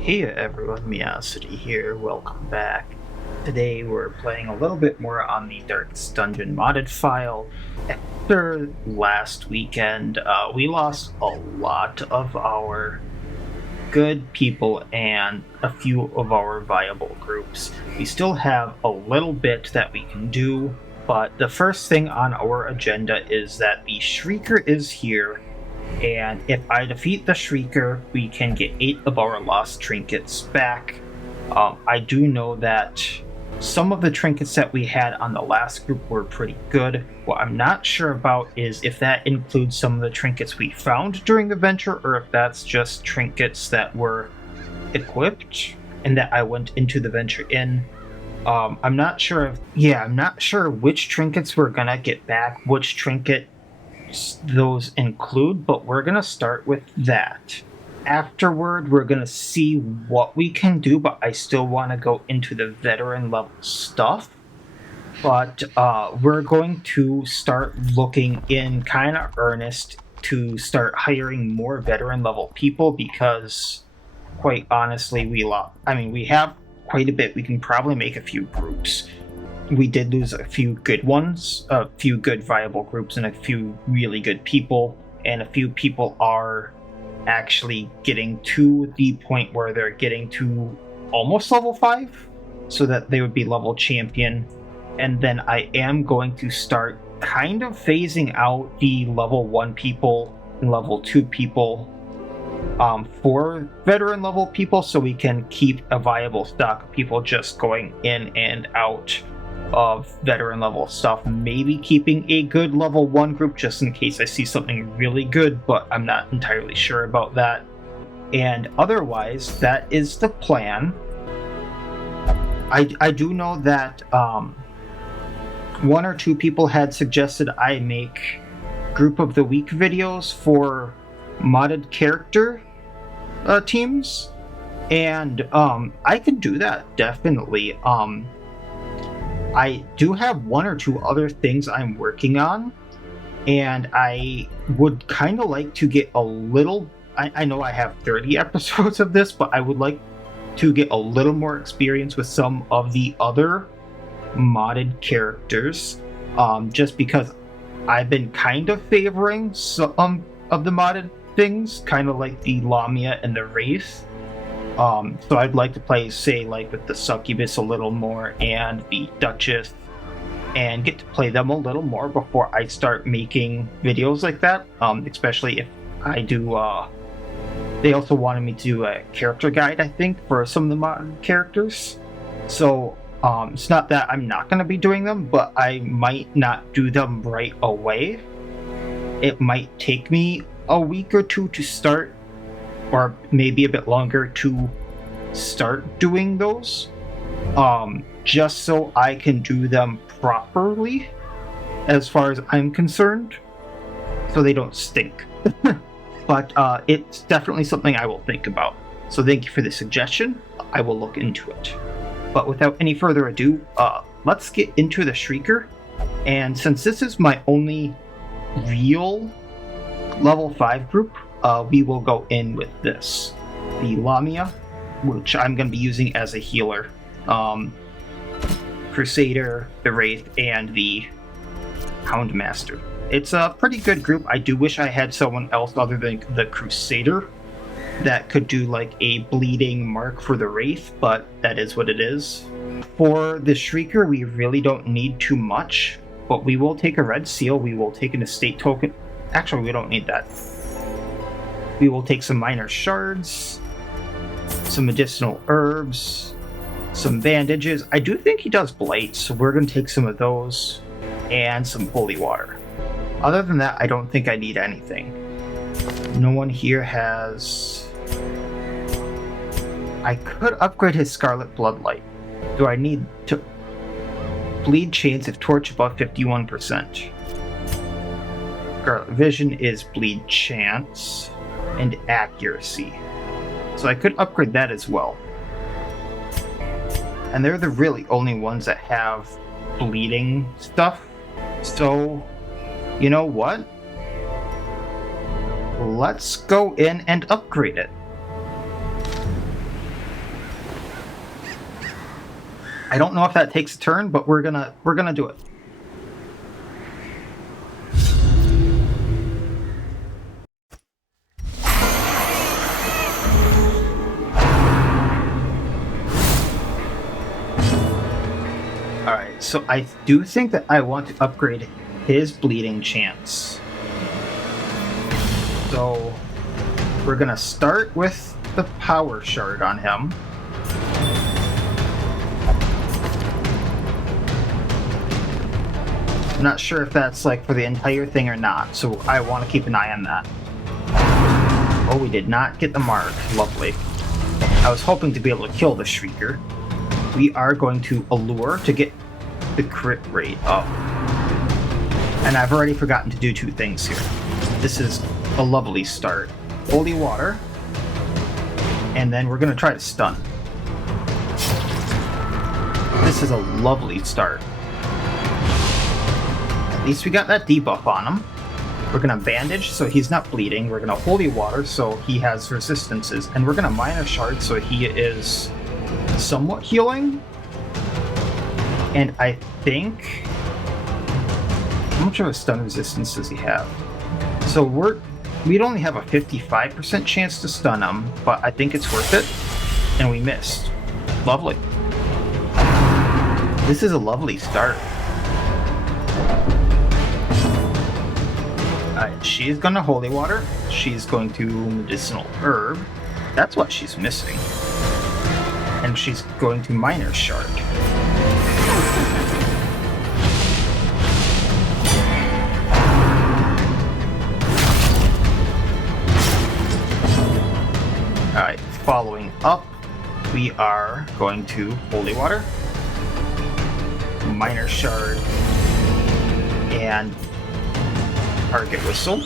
Hey everyone, Miasity here, welcome back. Today we're playing a little bit more on the Darkest Dungeon modded file. After last weekend, we lost a lot of our good people and a few of our viable groups. We still have a little bit that we can do, but the first thing on our agenda is that the Shrieker is here. And if I defeat the Shrieker, we can get 8 of our lost trinkets back. I do know that some of the trinkets that we had on the last group were pretty good. What I'm not sure about is if that includes some of the trinkets we found during the venture, or if that's just trinkets that were equipped and that I went into the venture in. I'm not sure which trinkets we're gonna get back, which trinket those include, but we're gonna start with that. Afterward, we're gonna see what we can do, but I still want to go into the veteran level stuff. But we're going to start looking in kind of earnest to start hiring more veteran level people, because quite honestly, we have quite a bit. We can probably make a few groups. We did lose a few good ones, a few good viable groups, and a few really good people. And a few people are actually getting to the point where they're getting to almost level 5, so that they would be level champion. And then I am going to start kind of phasing out the level 1 people and level 2 people for veteran level people, so we can keep a viable stock of people just going in and out of veteran level stuff, maybe keeping a good level 1 group just in case I see something really good, but I'm not entirely sure about that. And otherwise, that is the plan. I do know that 1 or 2 people had suggested I make group of the week videos for modded character teams, and I can do that, definitely. I do have 1 or 2 other things I'm working on, and I would kind of like to get a little... I know I have 30 episodes of this, but I would like to get a little more experience with some of the other modded characters, just because I've been kind of favoring some of the modded things, kind of like the Lamia and the Wraith. So I'd like to play, say, like with the Succubus a little more, and the Duchess, and get to play them a little more before I start making videos like that, especially if I do, they also wanted me to do a character guide, I think, for some of the modern characters. So, it's not that I'm not going to be doing them, but I might not do them right away. It might take me a week or 2 to start, or maybe a bit longer to start doing those, just so I can do them properly, as far as I'm concerned, so they don't stink. But it's definitely something I will think about. So thank you for the suggestion. I will look into it. But without any further ado, let's get into the Shrieker. And since this is my only real level 5 group, we will go in with this. The Lamia, which I'm going to be using as a healer. Crusader, the Wraith, and the Houndmaster. It's a pretty good group. I do wish I had someone else other than the Crusader that could do like a bleeding mark for the Wraith, but that is what it is. For the Shrieker, we really don't need too much, but we will take a red seal, we will take an estate token. Actually, we don't need that. We will take some minor shards, some medicinal herbs, some bandages. I do think he does blight, so we're going to take some of those, and some holy water. Other than that, I don't think I need anything. No one here has... I could upgrade his Scarlet Bloodlight. Do I need to... Bleed chains if torch above 51%. Scarlet Vision is bleed chance and accuracy. So I could upgrade that as well. And they're the really only ones that have bleeding stuff. So, you know what? Let's go in and upgrade it. I don't know if that takes a turn, but we're gonna do it. Alright, so I do think that I want to upgrade his bleeding chance. So we're gonna start with the power shard on him. I'm not sure if that's like for the entire thing or not, so I want to keep an eye on that. Oh, we did not get the mark. Lovely. I was hoping to be able to kill the Shrieker. We are going to allure to get the crit rate up. And I've already forgotten to do two things here. This is a lovely start. Holy water. And then we're going to try to stun. This is a lovely start. At least we got that debuff on him. We're going to bandage so he's not bleeding. We're going to holy water so he has resistances. And we're going to minor shard so he is somewhat healing. And I think... how much of a stun resistance does he have? So we'd only have a 55% chance to stun him, but I think it's worth it. And we missed. Lovely. This is a lovely start. Alright, she's gonna holy water. She's going to medicinal herb. That's what she's missing. And she's going to minor shard. Alright, following up, we are going to holy water, minor shard, and target whistle.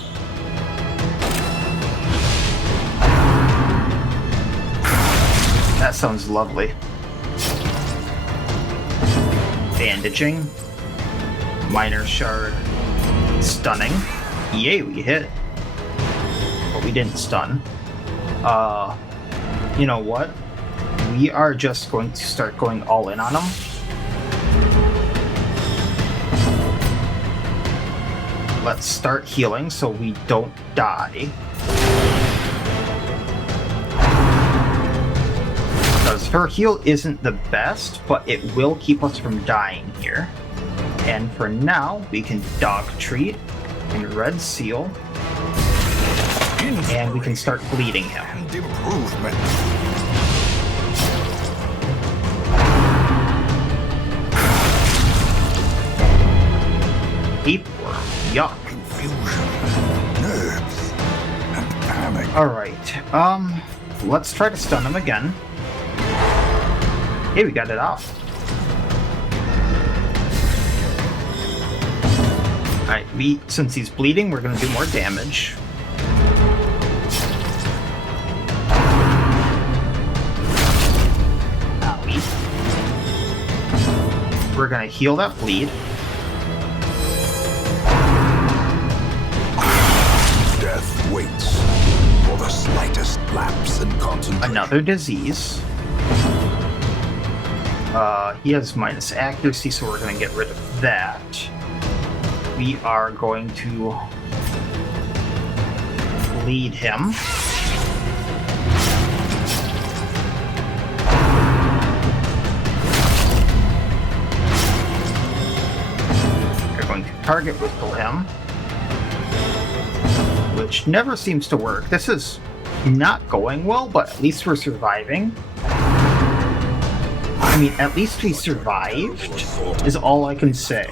That sounds lovely. Bandaging, minor shard, stunning. Yay, we hit. But we didn't stun. You know what? We are just going to start going all in on him. Let's start healing so we don't die. Because her heal isn't the best, but it will keep us from dying here. And for now, we can dog treat and red seal. And we can start bleeding him. And improvement. Tapeworm. Yuck. Confusion, nerves, and panic. Alright, let's try to stun him again. Hey, we got it off. Alright, since he's bleeding, we're gonna do more damage. Owie. We're gonna heal that bleed. Death waits for the slightest lapse in concentration. Another disease. He has minus accuracy, so we're going to get rid of that. We are going to bleed him. We're going to target whistle him. Which never seems to work. This is not going well, but at least we're surviving. I mean, at least we survived, is all I can say.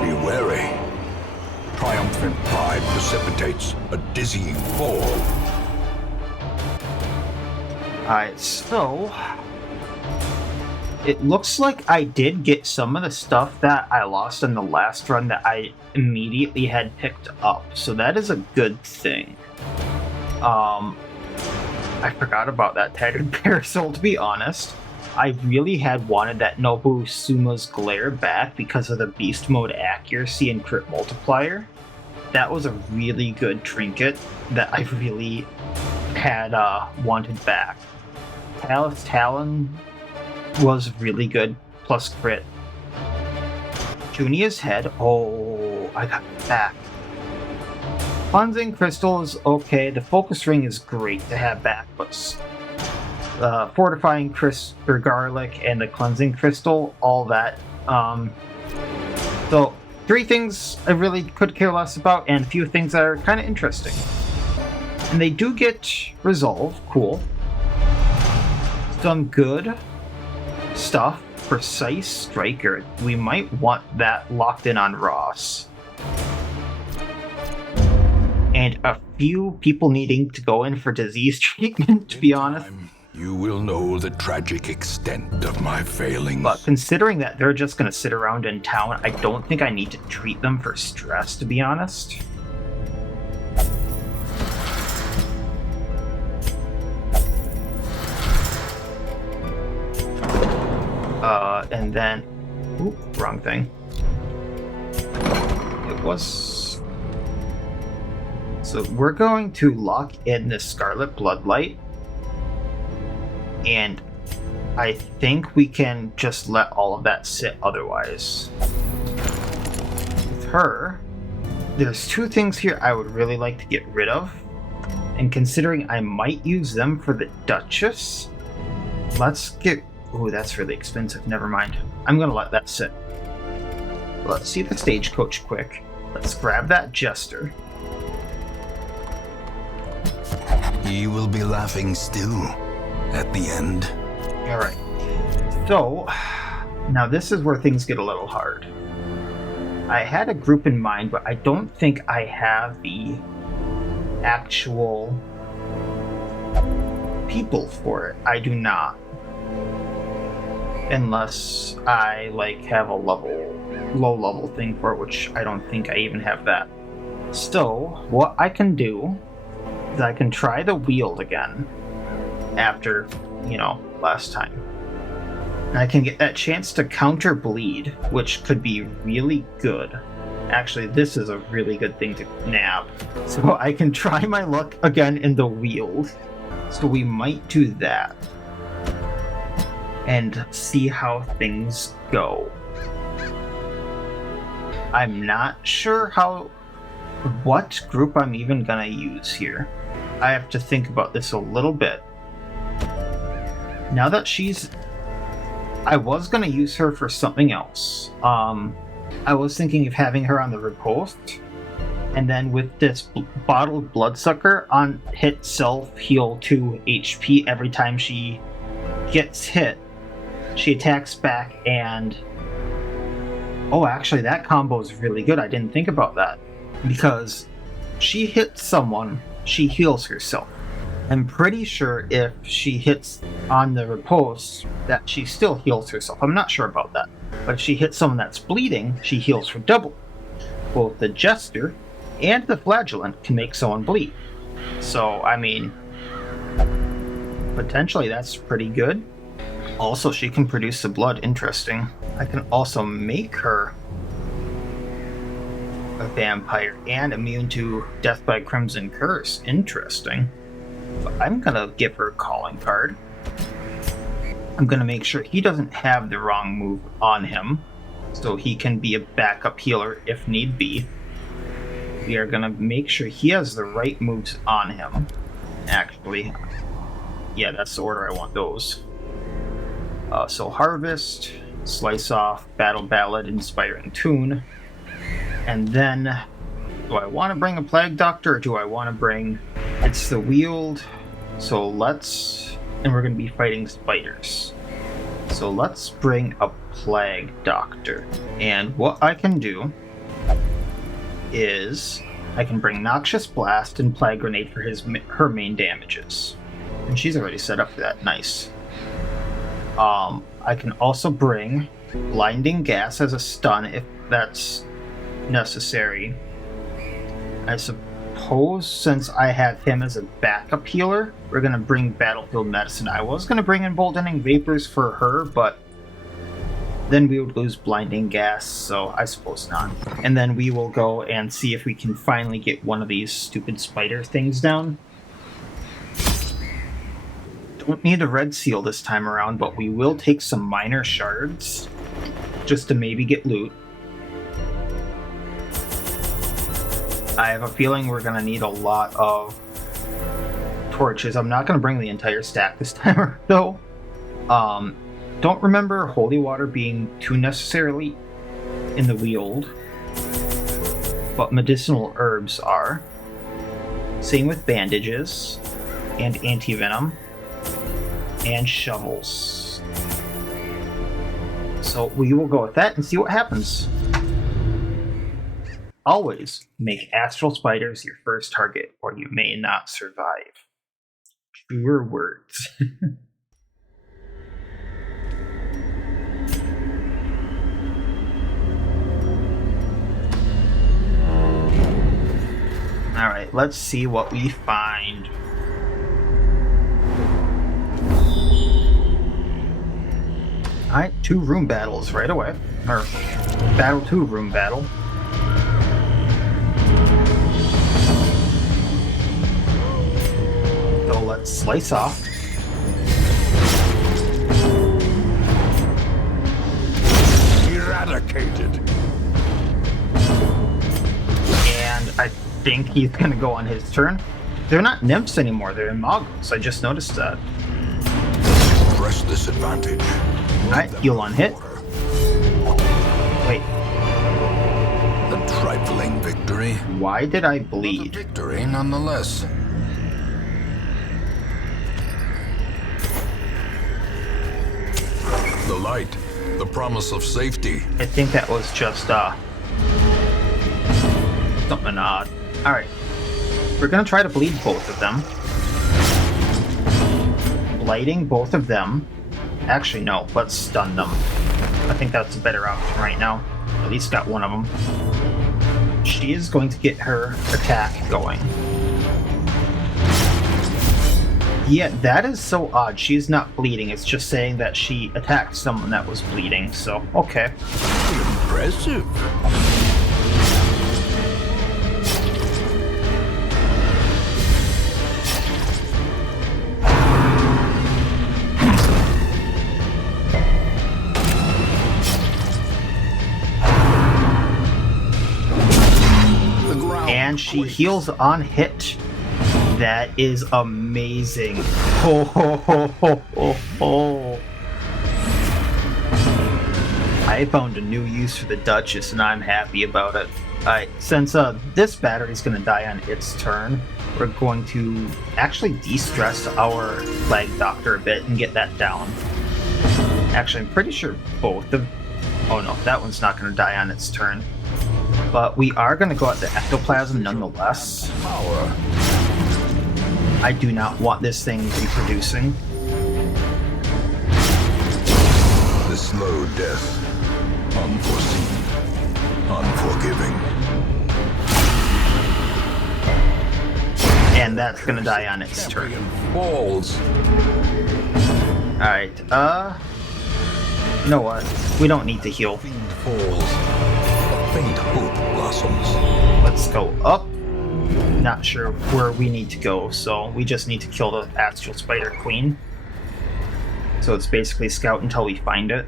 Be wary. Triumphant pride precipitates a dizzying fall. Alright, so... it looks like I did get some of the stuff that I lost in the last run that I immediately had picked up, so that is a good thing. I forgot about that tattered parasol, to be honest. I really had wanted that Nobu Suma's Glare back because of the beast mode accuracy and crit multiplier. That was a really good trinket that I really had wanted back. Palace Talon was really good, plus crit. Junia's head, oh, I got it back. Cleansing Crystal is okay, the Focus Ring is great to have back, but Fortifying Garlic and the Cleansing Crystal, all that. So, 3 things I really could care less about, and a few things that are kind of interesting. And they do get resolved, cool. Some good stuff. Precise Shrieker. We might want that locked in on Ross. And a few people needing to go in for disease treatment, to be honest. You will know the tragic extent of my failings. But considering that they're just going to sit around in town, I don't think I need to treat them for stress, to be honest. And then... Oop, wrong thing. It was... So we're going to lock in this Scarlet Bloodlight. And I think we can just let all of that sit otherwise. With her, there's 2 things here I would really like to get rid of. And considering I might use them for the Duchess, let's get... Ooh, that's really expensive. Never mind. I'm going to let that sit. Let's see the stagecoach quick. Let's grab that Jester. He will be laughing still at the end. Alright. So, now this is where things get a little hard. I had a group in mind, but I don't think I have the actual people for it. I do not. Unless I, have a low-level thing for it, which I don't think I even have that. So, what I can do is I can try the Weald again after, last time. And I can get that chance to counter bleed, which could be really good. Actually, this is a really good thing to nab. So I can try my luck again in the Weald. So we might do that. And see how things go. I'm not sure what group I'm even gonna use here. I have to think about this a little bit. Now that I was gonna use her for something else. I was thinking of having her on the riposte, and then with this bottled bloodsucker on hit self heal 2 HP every time she gets hit. She attacks back and... Oh, actually, that combo is really good. I didn't think about that. Because she hits someone, she heals herself. I'm pretty sure if she hits on the riposte, that she still heals herself. I'm not sure about that. But if she hits someone that's bleeding, she heals for double. Both the Jester and the Flagellant can make someone bleed. So, I mean... potentially that's pretty good. Also, she can produce the blood. Interesting. I can also make her a vampire and immune to death by Crimson Curse. Interesting. But I'm gonna give her a calling card. I'm gonna make sure he doesn't have the wrong move on him, so he can be a backup healer if need be. We are gonna make sure he has the right moves on him. Actually, yeah, that's the order I want those. So Harvest, Slice Off, Battle Ballad, Inspiring Tune. And then, do I want to bring a Plague Doctor, or do I want to bring... It's the Weald, so let's... And we're going to be fighting spiders. So let's bring a Plague Doctor. And what I can do is... I can bring Noxious Blast and Plague Grenade for her main damages. And she's already set up for that, nice. I can also bring Blinding Gas as a stun if that's necessary. I suppose since I have him as a backup healer, we're going to bring Battlefield Medicine. I was going to bring Emboldening Vapors for her, but then we would lose Blinding Gas, so I suppose not. And then we will go and see if we can finally get one of these stupid spider things down. Won't need a red seal this time around, but we will take some minor shards just to maybe get loot. I have a feeling we're going to need a lot of torches. I'm not going to bring the entire stack this time, though. Don't remember holy water being too necessarily in the Weald, but medicinal herbs are. Same with bandages and anti-venom and shovels. So we will go with that and see what happens. Always make astral spiders your first target, or you may not survive. Truer words. Alright, let's see what we find. Alright, 2 room battles right away. Or, battle 2 room battle. So let's slice off. Eradicated. And I think he's gonna go on his turn. They're not nymphs anymore, they're moggles. I just noticed that. Press this advantage. Alright, heal on hit. Wait, A trifling victory. why did I But a bleed? victory nonetheless. The light, the promise of safety. I think that was just, something odd. Alright. We're gonna try to bleed both of them. Blighting both of them. Actually, no. Let's stun them. I think that's a better option right now. At least got one of them. She is going to get her attack going. Yeah, that is so odd. She's not bleeding. It's just saying that she attacked someone that was bleeding. So, okay. Impressive. And she heals on hit. That is amazing. Ho ho ho ho ho ho. I found a new use for the Duchess and I'm happy about it. Alright, since this battery's gonna die on its turn, we're going to actually de-stress our Flag Doctor a bit and get that down. Actually, I'm pretty sure both of... Oh no, that one's not gonna die on its turn. But we are gonna go at the ectoplasm nonetheless. Power. I do not want this thing reproducing. The slow death. Unforeseen. Unforgiving. And that's gonna die on its turn. Falls. Alright, you know what? We don't need to heal. Fiend falls. A faint hope blossoms. Let's go up. Not sure where we need to go, so we just need to kill the Astral Spider Queen. So it's basically scout until we find it.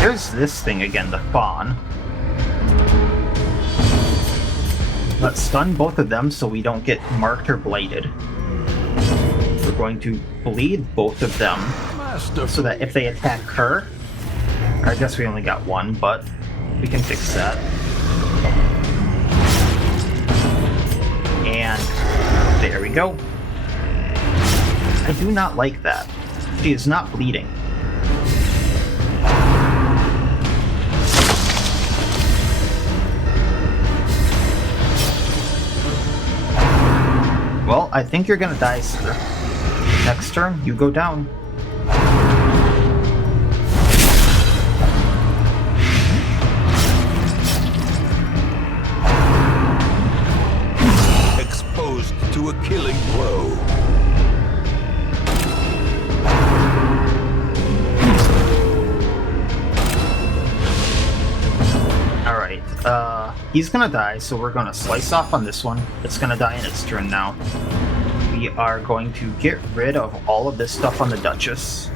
There's this thing again, the faun. Let's stun both of them so we don't get marked or blighted. We're going to bleed both of them so that if they attack her, I guess we only got one, but we can fix that. And there we go. I do not like that. She is not bleeding. Well, I think you're gonna die, sir. Next turn, you go down. Exposed to a killing blow. Alright, he's gonna die, so we're gonna slice off on this one. It's gonna die in its turn now. We are going to get rid of all of this stuff on the Duchess.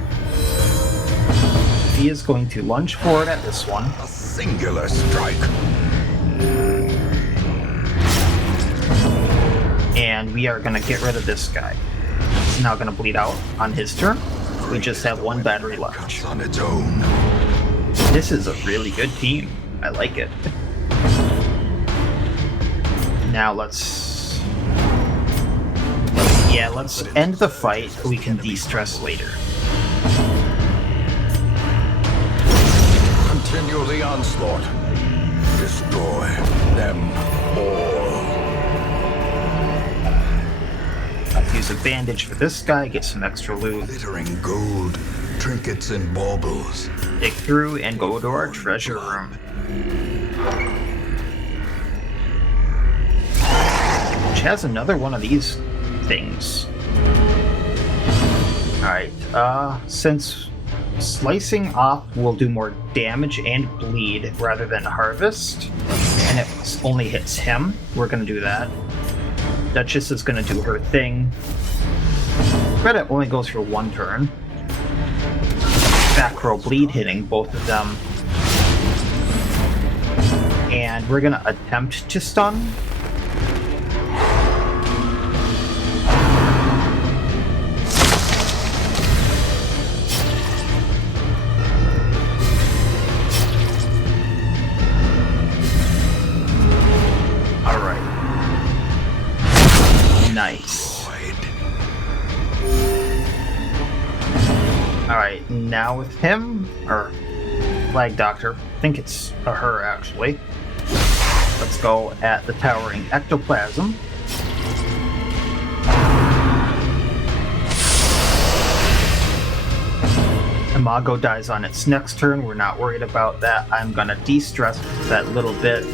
He is going to lunge forward at this one. A singular strike. And we are gonna get rid of this guy. He's now gonna bleed out on his turn. We just have one battery left. Cuts on its own. This is a really good team. I like it. Now let's end the fight. We can de-stress later. Continue the onslaught. Destroy them all. Let's use a bandage for this guy, get some extra loot, Glittering gold, trinkets and baubles. dig through, and go to our treasure room. Which has another one of these things. Alright, since slicing off will do more damage and bleed rather than harvest, and it only hits him, we're gonna do that. Duchess is gonna do her thing. But it only goes for one turn. Back row bleed hitting both of them. And we're gonna attempt to stun. Alright. Nice. Alright, now with him, or Flag Doctor, I think it's a her actually. Let's go at the towering ectoplasm. Imago dies on its next turn, we're not worried about that. I'm gonna de-stress that little bit.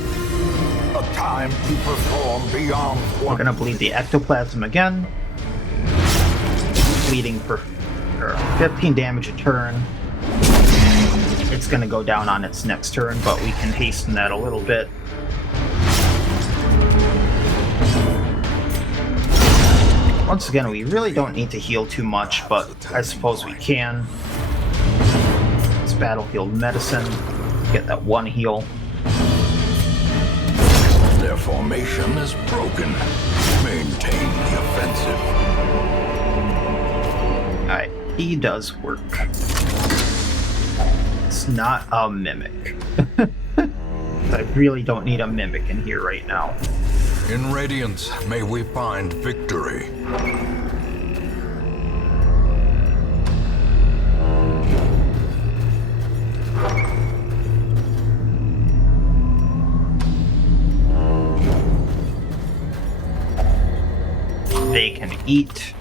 A time to perform beyond We're one. gonna bleed the ectoplasm again. Bleeding for 15 damage a turn. It's gonna go down on its next turn, but we can hasten that a little bit. Once again, we really don't need to heal too much, but I suppose we can. It's battlefield medicine. Get that one heal. Their formation is broken. Maintain the offensive. Alright, he does work. It's not a mimic. I really don't need a mimic in here right now. In Radiance, may we find victory. They can eat.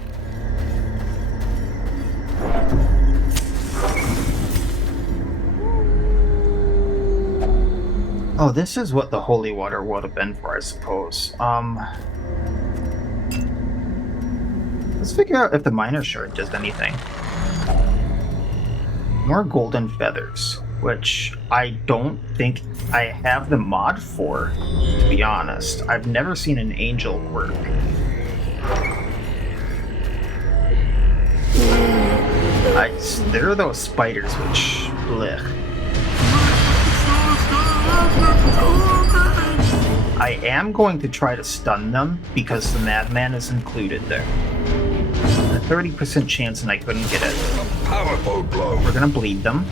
Oh, this is what the holy water would have been for, I suppose. Let's figure out if the miner shard does anything. More golden feathers, which I don't think I have the mod for, to be honest. I've never seen an angel work. There are those spiders, which, blech. I am going to try to stun them because the madman is included there. A 30% chance and I couldn't get it. Powerful blow. We're gonna bleed them.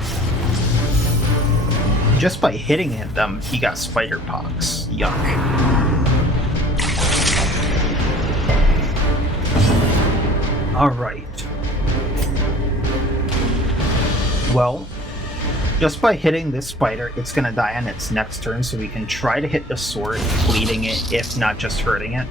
Just by hitting them, he got spider pox. Yuck. Alright. Well, just by hitting this spider, it's gonna die on its next turn, so we can try to hit the sword, bleeding it, if not just hurting it.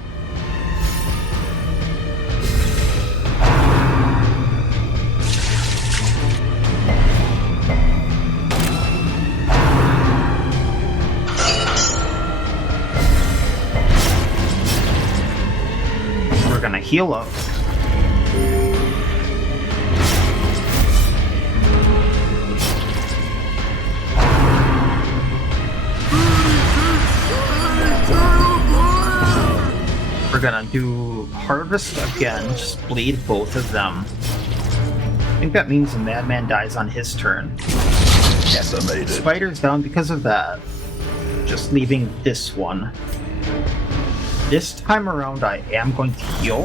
We're gonna heal up. We're gonna do Harvest again, just bleed both of them. I think that means the Madman dies on his turn. Decimated. Spider's down because of that. Just leaving this one. This time around I am going to heal.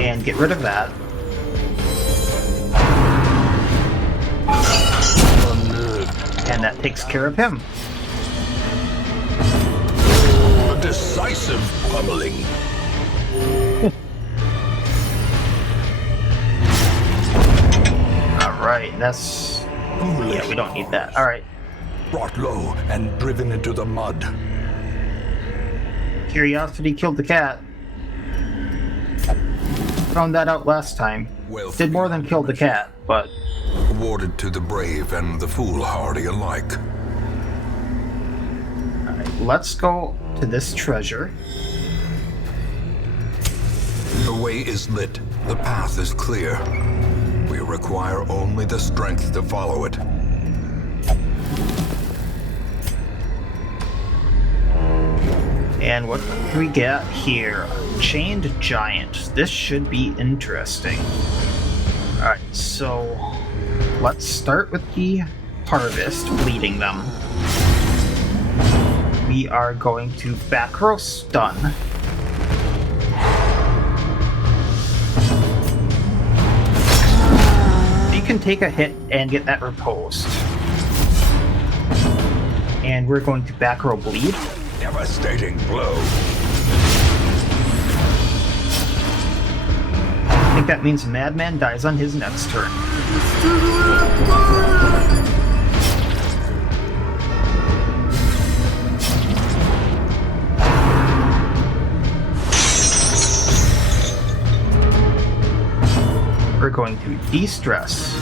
And get rid of that. And that takes care of him. A decisive pummeling. Alright, that's... yeah, we don't need that. Alright. Brought low and driven into the mud. Curiosity killed the cat. Found that out last time. Did more than kill the cat, but... awarded to the brave and the foolhardy alike. Alright, let's go to this treasure. The way is lit. The path is clear. We require only the strength to follow it. And what do we get here? Chained Giant. This should be interesting. Alright, so let's start with the Harvest, bleeding them. We are going to back row stun. You can take a hit and get that riposte. And we're going to back row bleed. Devastating blow. I think that means Madman dies on his next turn. We're going to de-stress.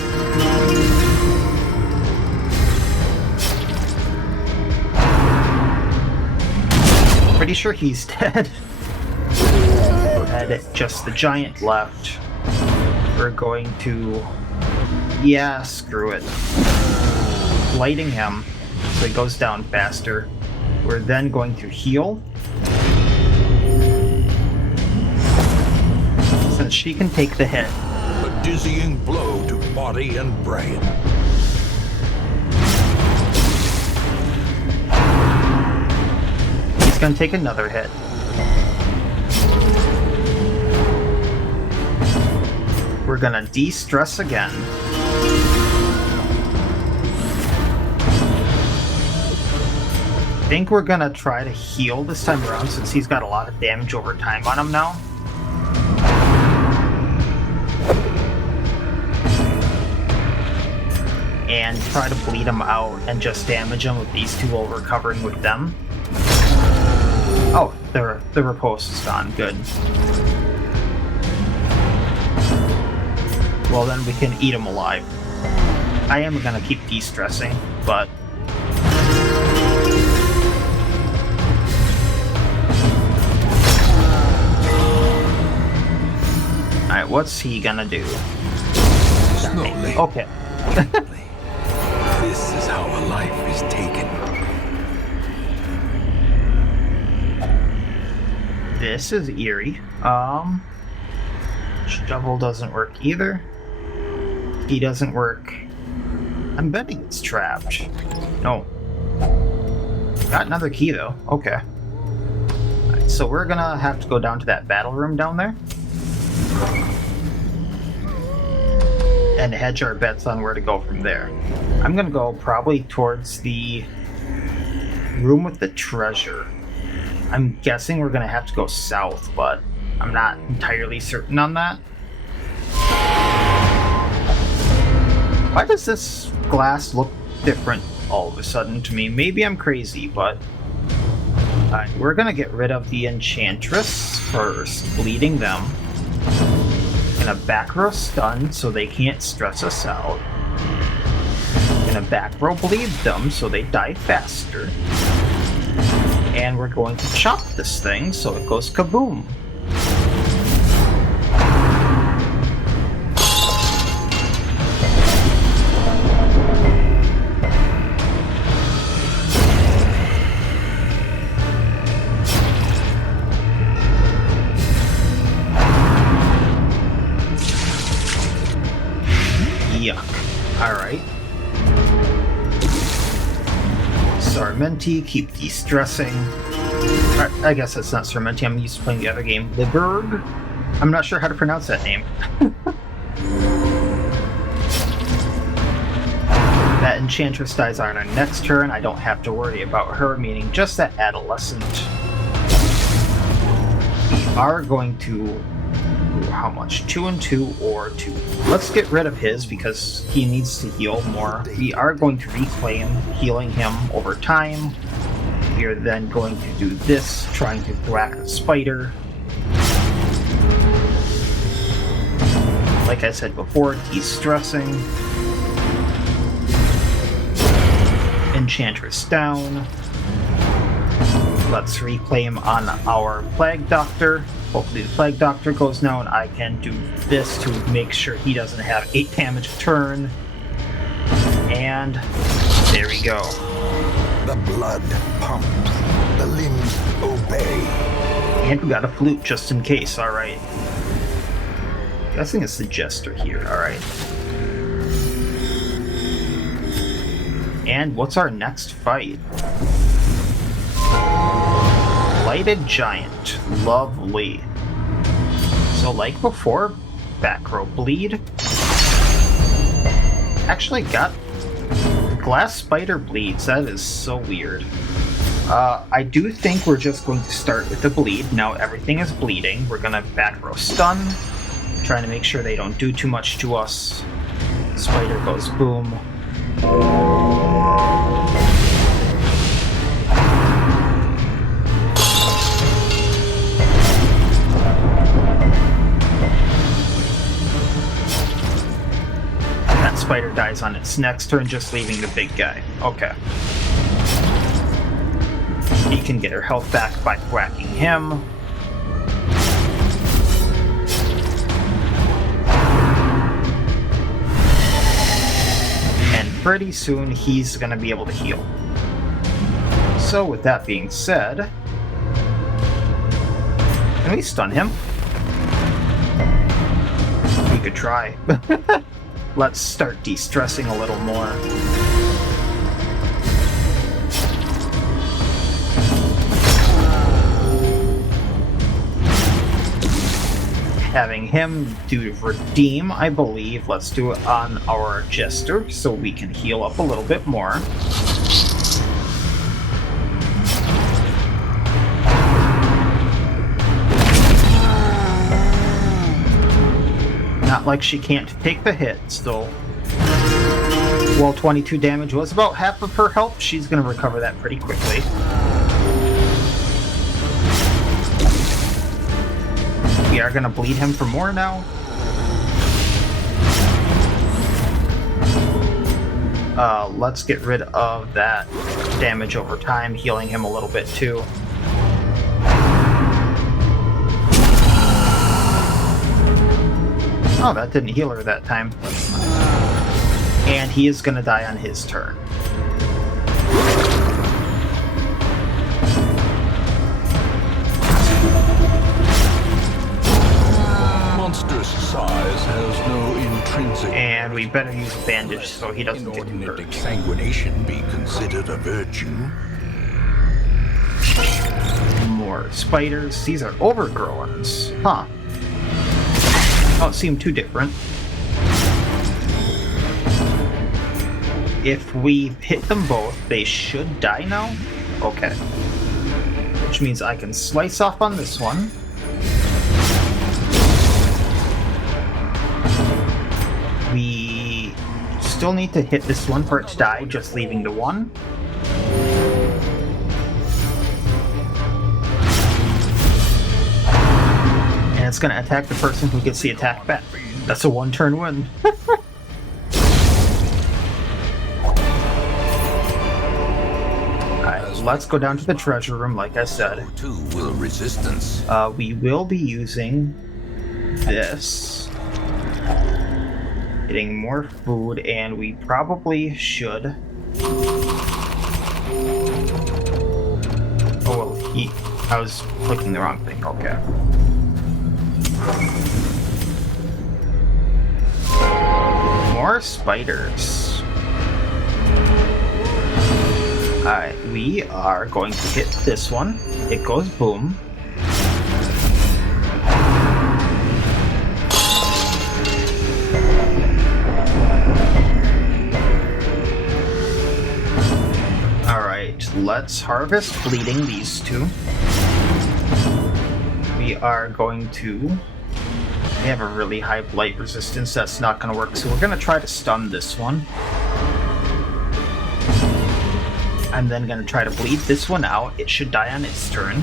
Pretty sure he's dead. Had just the giant left. We're going to... yeah, screw it. Lighting him so he goes down faster. We're then going to heal. Since she can take the hit. A dizzying blow to body and brain. He's gonna take another hit. We're gonna de-stress again. I think we're gonna try to heal this time around since he's got a lot of damage over time on him now. And try to bleed him out and just damage him with these two while recovering with them. Oh, the riposte is gone. Good. Well, then we can eat him alive. I am gonna keep de-stressing, but... alright, what's he gonna do? Slowly. Okay. This is how a life is taken. This is eerie. Shovel doesn't work either. Key doesn't work. I'm betting it's trapped. No. Got another key though. Okay. Alright, so we're gonna have to go down to that battle room down there. And hedge our bets on where to go from there. I'm gonna go probably towards the room with the treasure. I'm guessing we're gonna have to go south, but I'm not entirely certain on that. Why does this glass look different all of a sudden to me? Maybe I'm crazy, but... we're gonna get rid of the Enchantress first, bleeding them. Gonna back row stun so they can't stress us out. Gonna back row bleed them so they die faster. And we're going to chop this thing so it goes kaboom. Sarmenti, keep de-stressing. I guess that's not Sarmenti, I'm used to playing the other game. Liberg? I'm not sure how to pronounce that name. That Enchantress dies on our next turn. I don't have to worry about her, meaning just that Adolescent. We are going to... How much? 2 and 2 or 2. Let's get rid of his because he needs to heal more. We are going to reclaim, healing him over time. We are then going to do this, trying to whack a spider. Like I said before, de-stressing. Enchantress down. Let's reclaim on our Plague Doctor. Hopefully the Plague Doctor goes now, and I can do this to make sure he doesn't have 8 damage a turn. And there we go. The blood pumps, the limbs obey. And we got a flute just in case, alright. Guessing it's the Jester here, alright. And what's our next fight? Lighted Giant. Lovely. So like before, back row bleed. Actually got glass spider bleeds. That is so weird. I do think we're just going to start with the bleed. Now everything is bleeding. We're gonna back row stun. Trying to make sure they don't do too much to us. Spider goes boom. Spider dies on its next turn, just leaving the big guy. Okay. He can get her health back by whacking him. And pretty soon he's gonna be able to heal. So with that being said, can we stun him? We could try. Let's start de-stressing a little more. Having him do redeem, I believe. Let's do it on our Jester so we can heal up a little bit more. Not like she can't take the hit still. While 22 damage was about half of her health, she's going to recover that pretty quickly. We are going to bleed him for more now. Let's get rid of that damage over time, healing him a little bit too. Oh, that didn't heal her that time. And he is going to die on his turn. Monstrous size has no intrinsic... And we better use a bandage so he doesn't get too hurt. Exsanguination be considered a virtue? More spiders. These are overgrowers. Huh. Don't seem too different. If we hit them both, they should die now? Okay. Which means I can slice off on this one. We still need to hit this one for it to die, just leaving the one. And it's going to attack the person who gets the attack back. That's a one-turn win. Alright, let's go down to the treasure room, like I said. Will resistance. We will be using this. Getting more food, and we probably should... Oh, well, I was clicking the wrong thing, okay. More spiders. Alright, we are going to hit this one. It goes boom. Alright, let's harvest bleeding these two. We are going to... They have a really high blight resistance, that's not going to work, so we're going to try to stun this one. I'm then going to try to bleed this one out. It should die on its turn.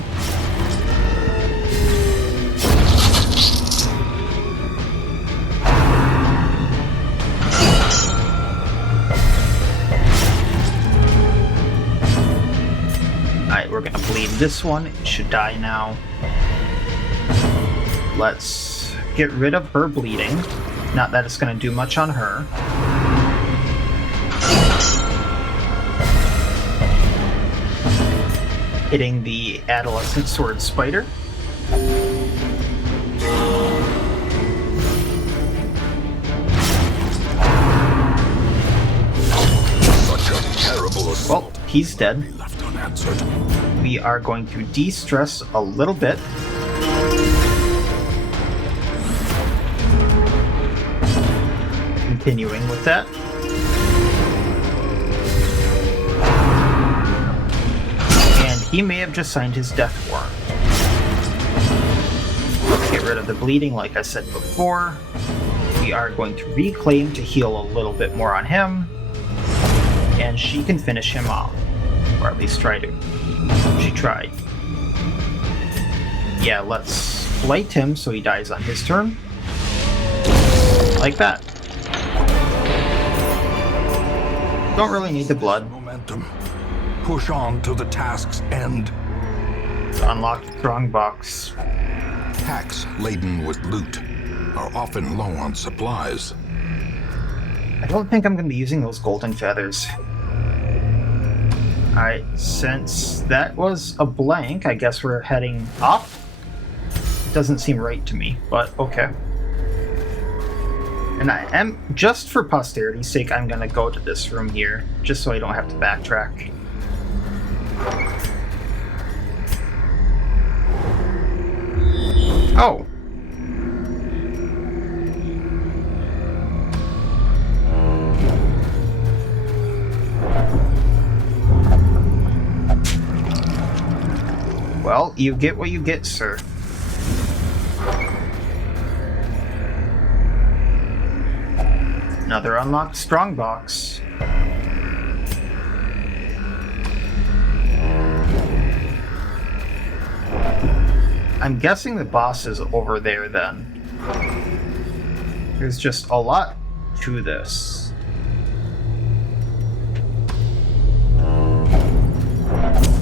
Alright, we're going to bleed this one. It should die now. Let's get rid of her bleeding. Not that it's going to do much on her. Hitting the Adolescent Sword Spider. Such a terrible assault. Well, he's dead. Left unanswered. We are going to de-stress a little bit. Continuing with that. He may have just signed his death warrant. Let's get rid of the bleeding like I said before. We are going to reclaim to heal a little bit more on him. And she can finish him off. Or at least try to. She tried. Yeah, let's blight him so he dies on his turn. Like that. Don't really need the blood. Momentum. Push on to the task's end. Unlock the strong box. Packs laden with loot are often low on supplies. I don't think I'm going to be using those golden feathers. Alright, since that was a blank, I guess we're heading up. Doesn't seem right to me, but okay. And I am, just for posterity's sake, I'm going to go to this room here, just so I don't have to backtrack. Oh. Well, you get what you get, sir. Another unlocked strongbox. I'm guessing the boss is over there then. There's just a lot to this.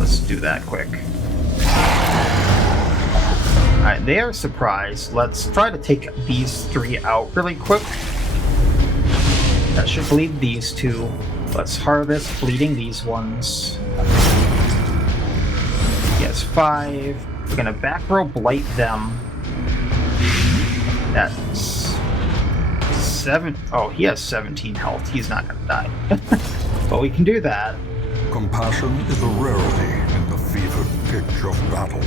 Let's do that quick. Alright, they are surprised. Let's try to take these three out really quick. That should bleed these two. Let's harvest bleeding these ones. He has 5. We're gonna back row blight them. That's 7. Oh, he has 17 health. He's not gonna die. But we can do that. Compassion is a rarity in the fevered pitch of battle.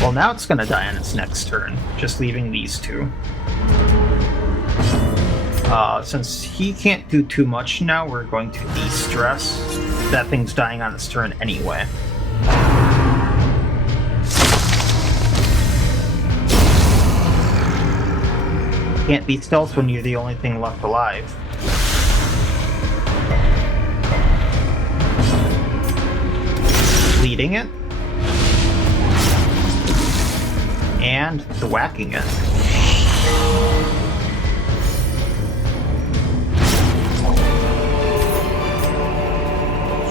Well, now it's gonna die on its next turn, just leaving these two. Since he can't do too much now, we're going to de-stress. That thing's dying on its turn anyway. Can't be stealth when you're the only thing left alive. Bleeding it. And the whacking it.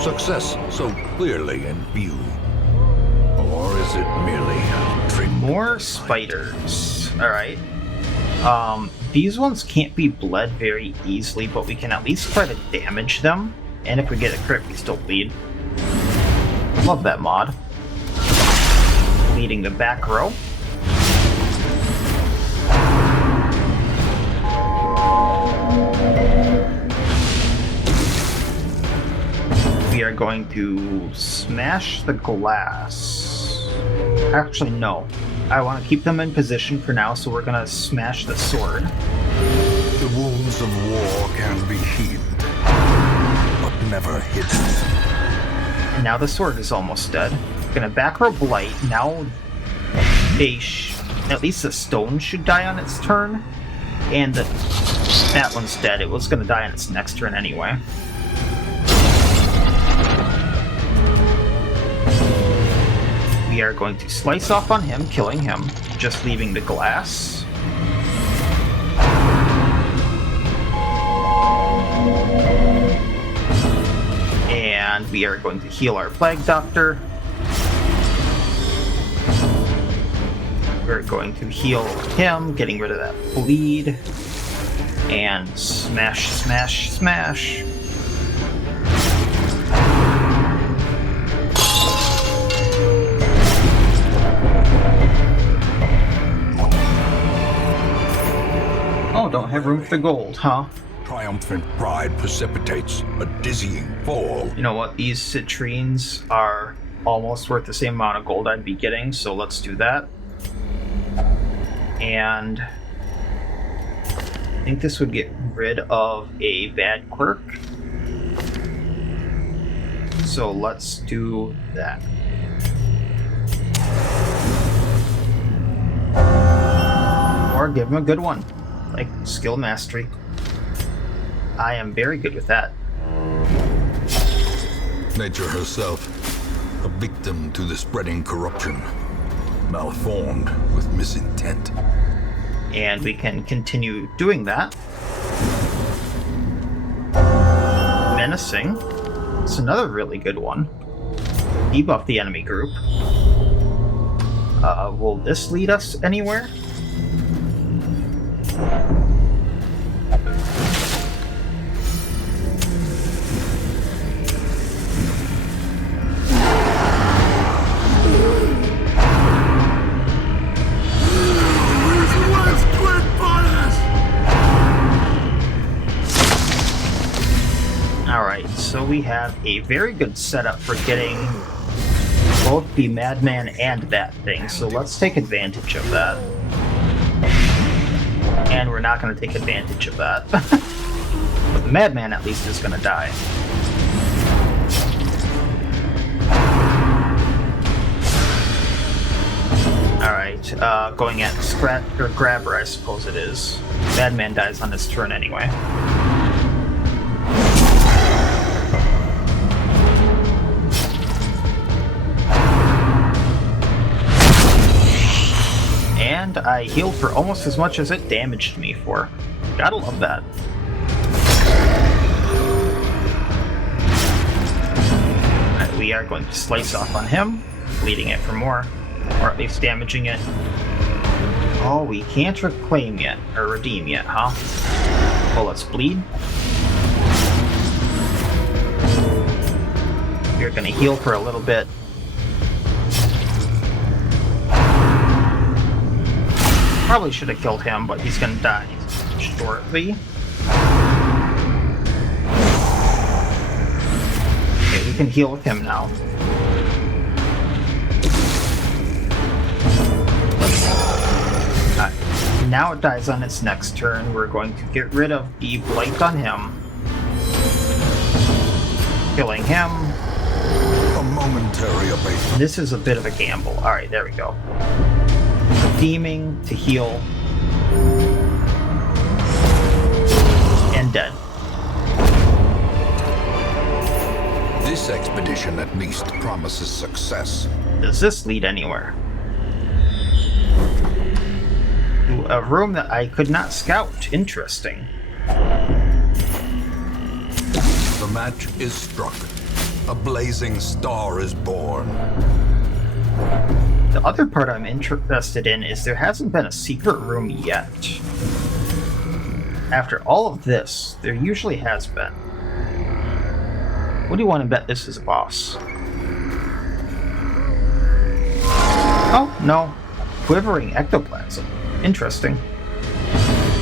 Success so clearly in view. Or is it merely a trick? More spiders. Alright. These ones can't be bled very easily, but we can at least try to damage them. And if we get a crit, we still bleed. Love that mod. leading the back row. We are going to smash the glass. Actually, no. I want to keep them in position for now, so we're going to smash the sword. The wounds of war can be healed, but never hidden. And now the sword is almost dead. Gonna back row blight. Now at least the stone should die on its turn. And that one's dead. It was gonna die on its next turn anyway. We are going to slice off on him, killing him, just leaving the glass. And we are going to heal our Plague Doctor. We're going to heal him, getting rid of that bleed. And smash, smash, smash. Oh, don't have room for the gold, huh? Triumphant pride precipitates a dizzying fall. You know what? These citrines are almost worth the same amount of gold I'd be getting, so let's do that. And I think this would get rid of a bad quirk. So let's do that. Or give him a good one, like skill mastery. I am very good with that. Nature herself, a victim to the spreading corruption, malformed with misintent. And we can continue doing that. Menacing. It's another really good one. Debuff the enemy group. Will this lead us anywhere? So we have a very good setup for getting both the Madman and that thing, so let's take advantage of that. And we're not going to take advantage of that. But the Madman at least is going to die. Alright, going at Scratch or Grabber, I suppose it is. Madman dies on his turn anyway. And I healed for almost as much as it damaged me for. Gotta love that. Right, we are going to slice off on him, bleeding it for more, or at least damaging it. Oh, we can't reclaim yet, or redeem yet, huh? Well, let's bleed. We're gonna heal for a little bit. Probably should have killed him, but he's gonna die shortly. Okay, we can heal with him now. Now it dies on its next turn. We're going to get rid of the blight on him. Killing him. A momentary abatement. This is a bit of a gamble. Alright, there we go. Redeeming to heal. And dead. This expedition at least promises success. Does this lead anywhere? Ooh, a room that I could not scout. Interesting. The match is struck. A blazing star is born. The other part I'm interested in is there hasn't been a secret room yet. After all of this, there usually has been. What do you want to bet this is a boss? Oh, no. Quivering ectoplasm. Interesting.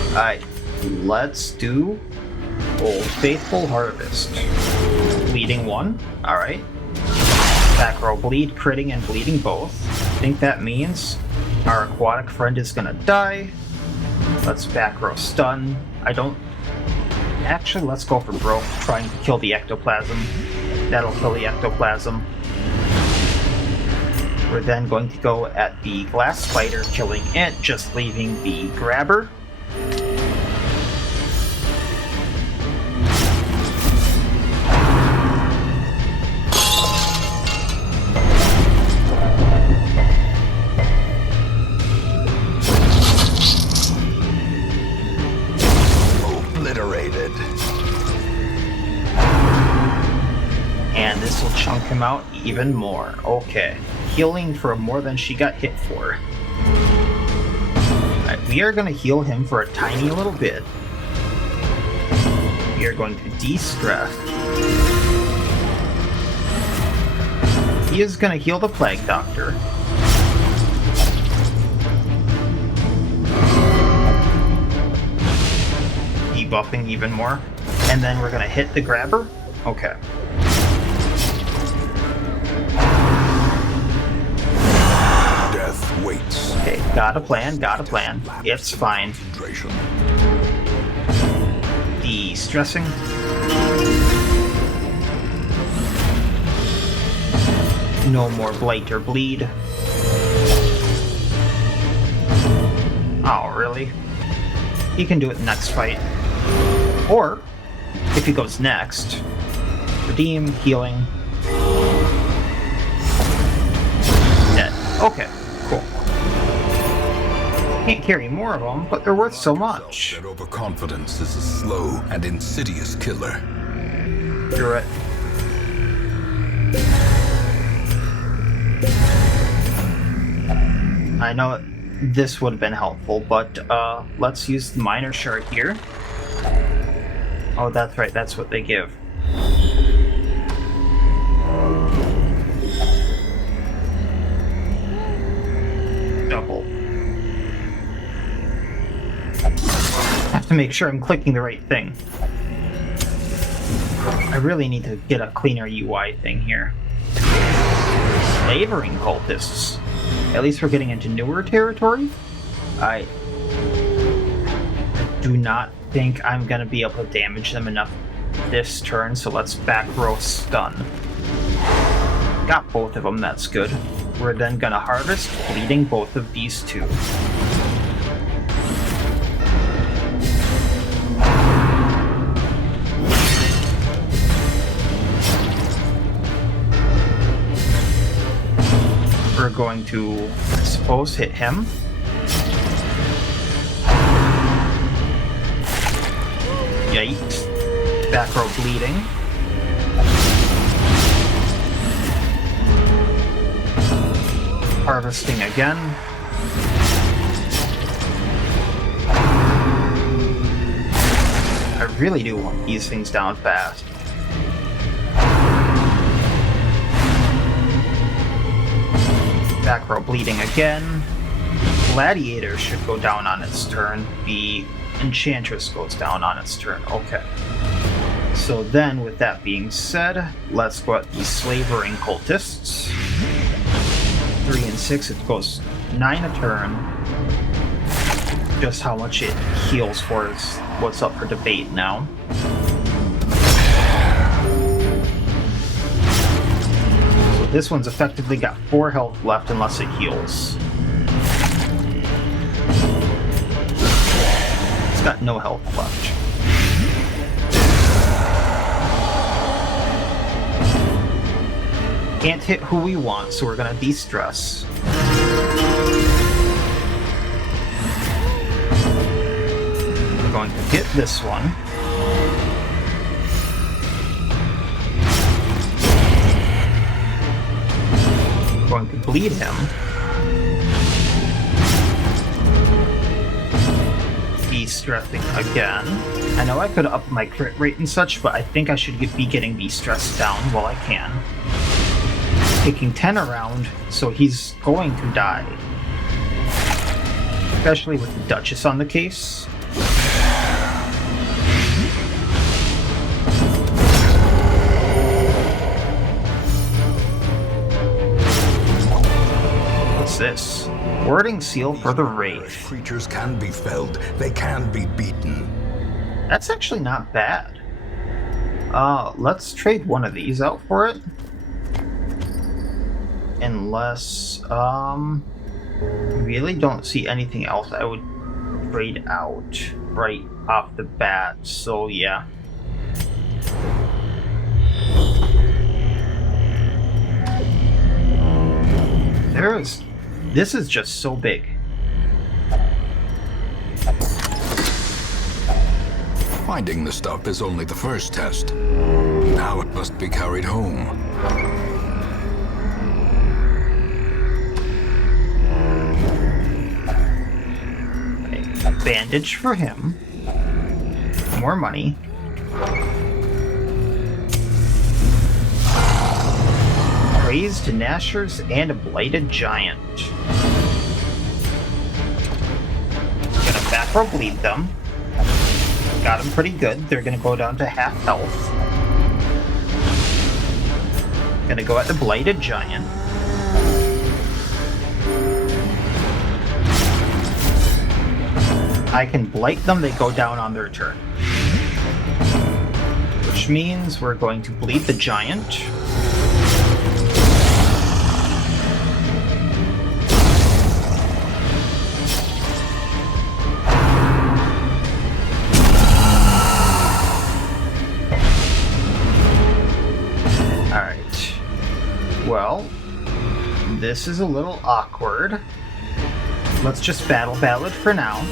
Alright, let's do Old Faithful Harvest. Bleeding 1. Alright. Back row bleed, critting, and bleeding both. I think that means our aquatic friend is gonna die. Let's back row stun. I don't... Actually, let's go for broke, trying to kill the ectoplasm. That'll kill the ectoplasm. We're then going to go at the glass spider, killing it, just leaving the grabber. Obliterated. And this will chunk him out even more. Okay. Healing for more than she got hit for. Alright, we are going to heal him for a tiny little bit. We are going to de-stress. He is going to heal the Plague Doctor. Debuffing even more. And then we're going to hit the grabber. Okay. Death waits. Okay, got a plan. It's fine. De-stressing. No more blight or bleed. Oh, really? He can do it next fight. Or, if he goes next, redeem, healing. Dead. Okay, cool. Can't carry more of them, but they're worth so much. That overconfidence is a slow and insidious killer. You're right. I know this would have been helpful, but let's use the minor shard here. Oh, that's right, that's what they give. Double. Have to make sure I'm clicking the right thing. I really need to get a cleaner UI thing here. Slavering cultists. At least we're getting into newer territory. I do not think I'm going to be able to damage them enough this turn, so let's back row stun. Got both of them, that's good. We're then going to harvest, bleeding both of these two. We're going to, I suppose, hit him. Yikes. Back row bleeding. Harvesting again. I really do want these things down fast. Back row bleeding again. Gladiator should go down on its turn. The Enchantress goes down on its turn. Okay. So then, with that being said, let's go at the Slavering Cultists. 3 and 6, it goes 9 a turn. Just how much it heals for is what's up for debate now. So this one's effectively got 4 health left unless it heals. It's got no health left. Can't hit who we want, so we're gonna de-stress. We're going to hit this one. We're going to bleed him. De-stressing again. I know I could up my crit rate and such, but I think I should be getting de-stressed down while I can. kicking 10 around, so he's going to die. Especially with the Duchess on the case. What's this? Wording seal for the Wraith. Creatures can be felled. They can be beaten. That's actually not bad. Let's trade one of these out for it. Unless, really don't see anything else I would trade out right off the bat, so yeah. This is just so big. Finding the stuff is only the first test. Now it must be carried home. A bandage for him. More money. Raised Gnashers and a Blighted Giant. Gonna back row bleed them. Got them pretty good. They're gonna go down to half health. Gonna go at the Blighted Giant. I can blight them, they go down on their turn. Which means we're going to bleed the Giant. Well, this is a little awkward. Let's just battle it for now.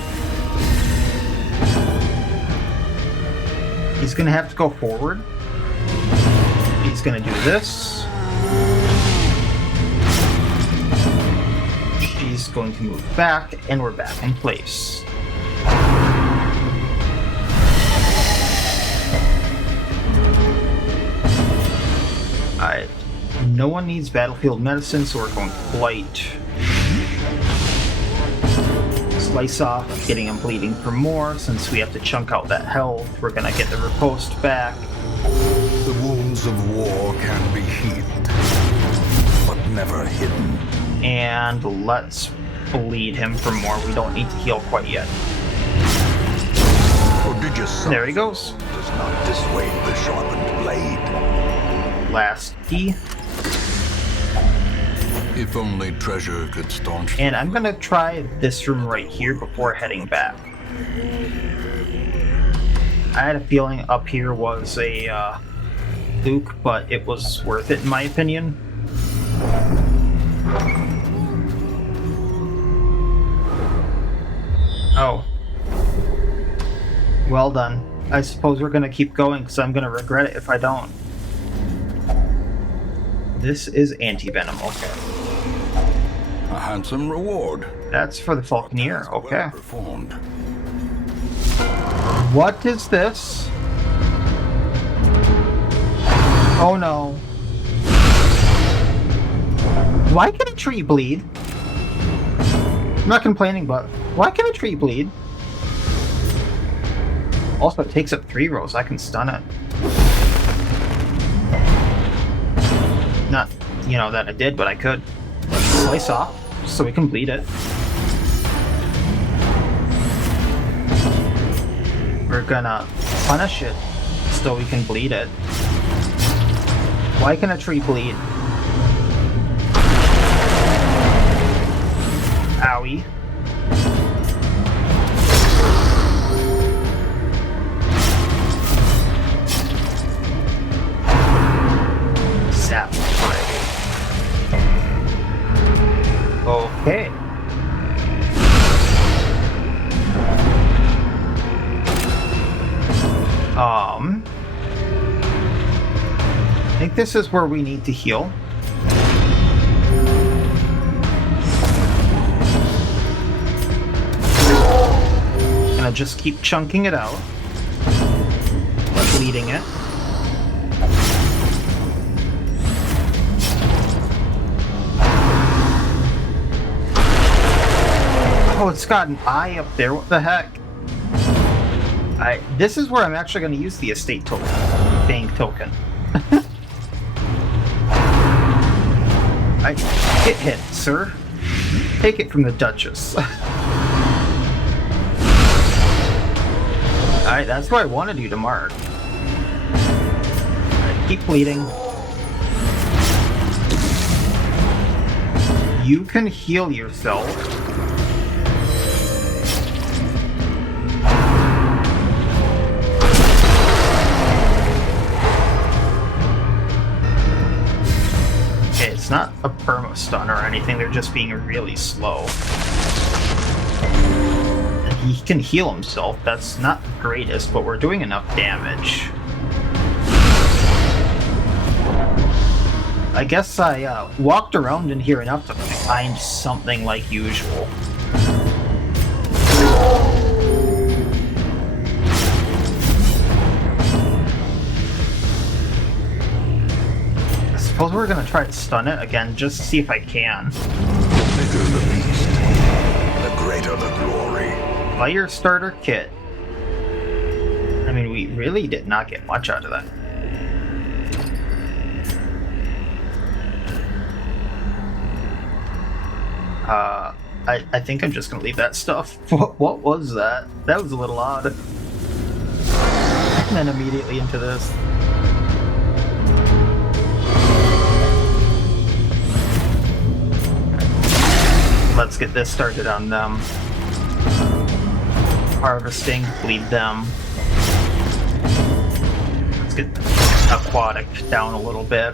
He's gonna have to go forward. He's gonna do this. She's going to move back, and we're back in place. Alright. No one needs battlefield medicine, so we're going to blight. Slice off, getting him bleeding for more. Since we have to chunk out that health, we're gonna get the riposte back. The wounds of war can be healed, but never hidden. And let's bleed him for more. We don't need to heal quite yet. There he goes. Does not dissuade the sharpened blade. Last key. If only treasure could staunch. And I'm gonna try this room right here before heading back. I had a feeling up here was a fluke, but it was worth it in my opinion. Oh. Well done. I suppose we're gonna keep going because I'm gonna regret it if I don't. This is anti-venom, okay. A handsome reward. That's for the Falconeer, okay. Well performed. What is this? Oh no. Why can a tree bleed? I'm not complaining, but why can a tree bleed? Also, it takes up 3 rows. I can stun it. Not, that I did, but I could. Slice off, so we can bleed it. We're gonna punish it, so we can bleed it. Why can a tree bleed? Owie. Zap. Okay. I think this is where we need to heal. Gonna just keep chunking it out. Bleeding it. Oh, it's got an eye up there. What the heck? This is where I'm actually going to use the estate token. Bank token. Get hit, sir. Take it from the Duchess. Alright, that's what I wanted you to mark. Alright, keep bleeding. You can heal yourself. Okay, it's not a perma stun or anything, they're just being really slow. And he can heal himself, that's not the greatest, but we're doing enough damage. I guess I walked around in here enough to find something like usual. I suppose we're gonna try to stun it again, just to see if I can. The bigger the beast, the greater the glory. Fire starter kit. I mean, we really did not get much out of that. I think I'm just gonna leave that stuff. What was that? That was a little odd. And then immediately into this. Let's get this started on them. Harvesting, bleed them. Let's get aquatic down a little bit.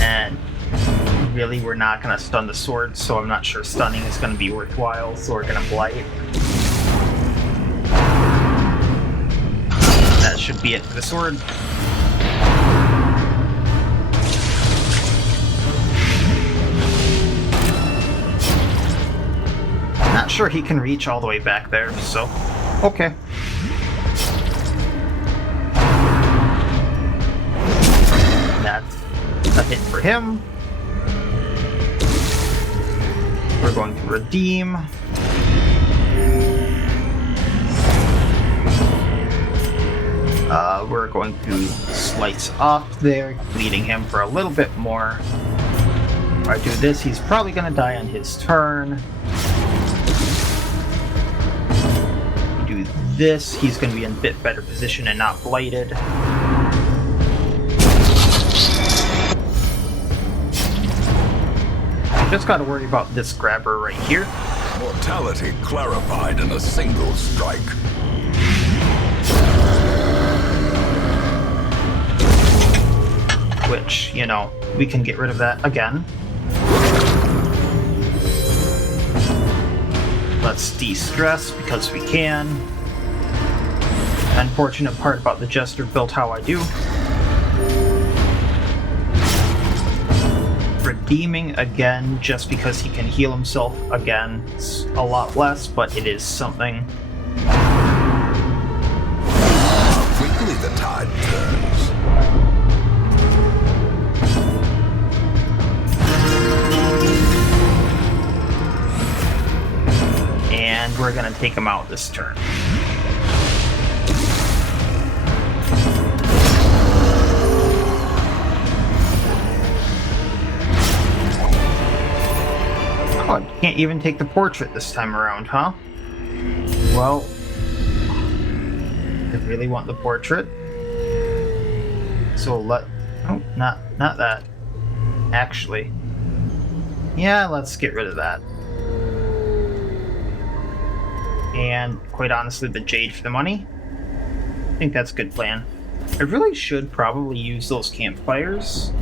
And really, we're not going to stun the sword, so I'm not sure stunning is going to be worthwhile, so we're going to blight. That should be it for the sword. Not sure he can reach all the way back there, so okay. That's a hit for him. We're going to redeem. We're going to slice off there, bleeding him for a little bit more. If I do this, he's probably going to die on his turn. Do this, he's going to be in a bit better position and not blighted. Just gotta worry about this grabber right here. Mortality clarified in a single strike. Which, you know, we can get rid of that again. Let's de-stress because we can. Unfortunate part about the Jester built how I do. Redeeming again just because he can heal himself again. It's a lot less, but it is something. Quickly the tide turns. And we're gonna take him out this turn. Oh, I can't even take the portrait this time around, huh? Well, I really want the portrait. So oh, not that. Actually. Yeah, let's get rid of that. And quite honestly, the jade for the money. I think that's a good plan. I really should probably use those campfires.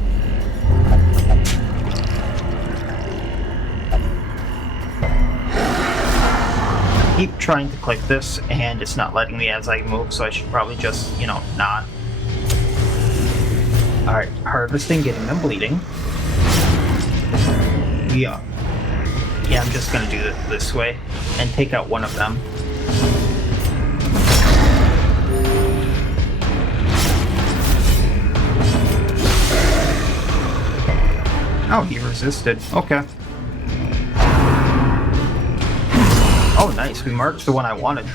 Keep trying to click this and it's not letting me as I move, so I should probably just, you know, not. Alright, harvesting, getting them bleeding. Yeah, I'm just gonna do it this way and take out one of them. Oh, he resisted. Okay. Oh, nice. We marked the one I wanted.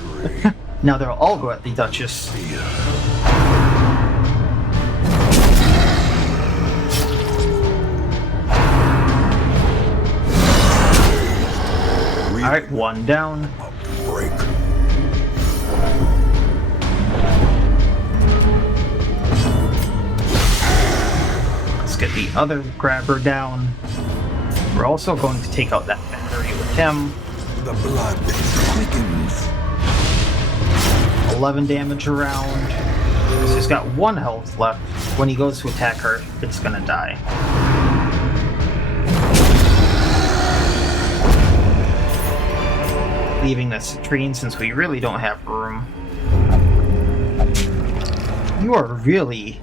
Now they'll all go at the Duchess. Alright, one down. Break. Let's get the other grabber down. We're also going to take out that battery with him. The blood quickens. 11 damage around. So he's got 1 health left. When he goes to attack her, it's gonna die. Leaving the citrine since we really don't have room. You are really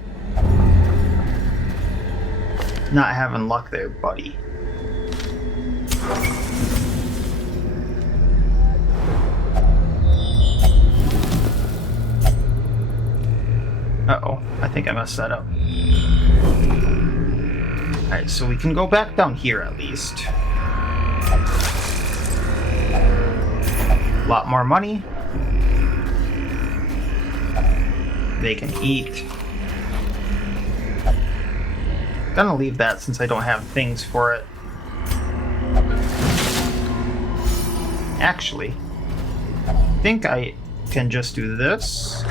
not having luck there, buddy. Uh-oh, I think I messed that up. Alright, so we can go back down here at least. A lot more money. They can eat. Gonna leave that since I don't have things for it. Actually, I think I can just do this.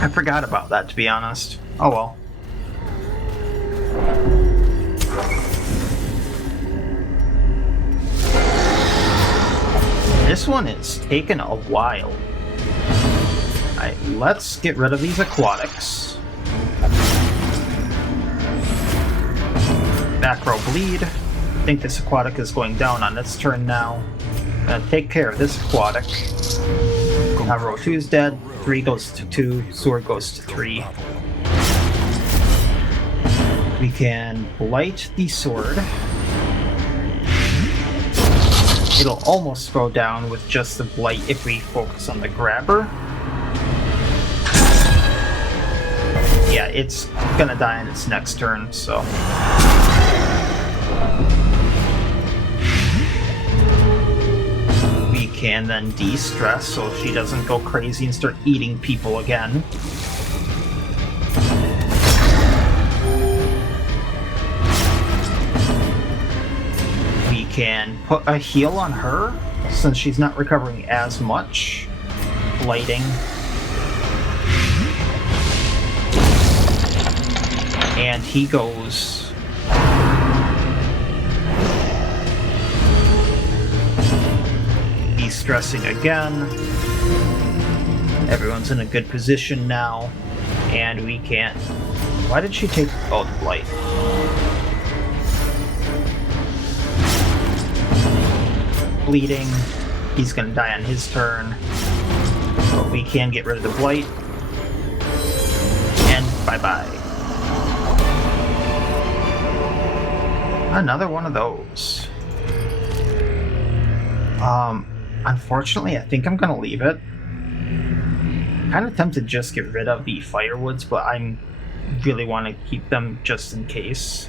I forgot about that, to be honest. Oh well. This one is taking a while. Alright, let's get rid of these aquatics. Back row bleed. I think this aquatic is going down on its turn now. Gonna take care of this aquatic. Now row 2 is dead. 3 goes to 2. Sword goes to 3. We can blight the sword. It'll almost go down with just the blight if we focus on the grabber. Yeah, it's gonna die in its next turn, so. We can then de-stress so she doesn't go crazy and start eating people again. We can put a heal on her since she's not recovering as much. Blighting. And he goes. He's stressing again. Everyone's in a good position now. And we can't. Why did she take. Oh, the blight. Bleeding. He's gonna die on his turn. But we can get rid of the blight. And bye-bye. Another one of those. Unfortunately, I think I'm gonna leave it. Kind of tempted to just get rid of the firewoods, but I really want to keep them just in case.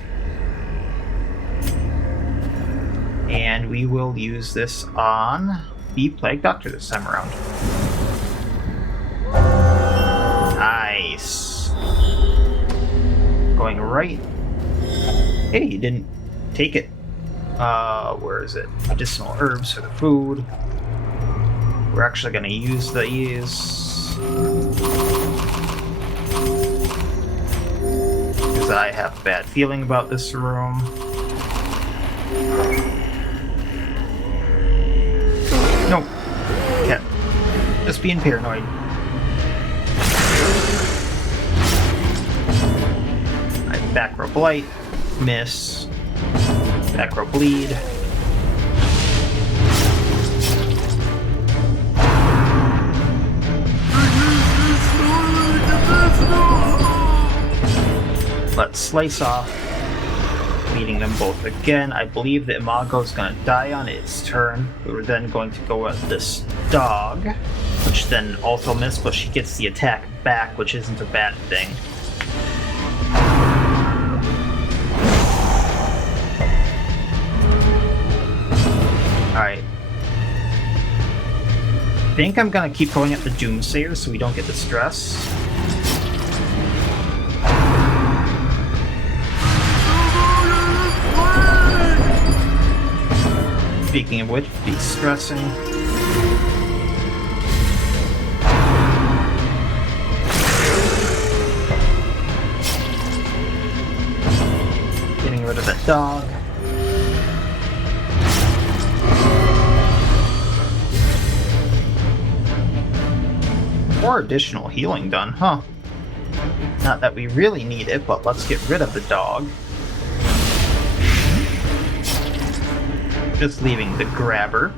And we will use this on the Plague Doctor this time around. Nice. Going right. Hey, you didn't take it. Where is it? Medicinal herbs for the food. We're actually going to use these. Because I have a bad feeling about this room. Nope. Kept just being paranoid. Alright, back row blight. Miss. Back row bleed. Let's slice off, leading them both again. I believe the Imago is going to die on its turn. We're then going to go at this dog, which then also missed, but she gets the attack back, which isn't a bad thing. think I'm gonna keep going at the Doomsayer so we don't get the stress. Speaking of which, de-stressing. Getting rid of that dog. More additional healing done, huh? Not that we really need it, but let's get rid of the dog. Just leaving the grabber.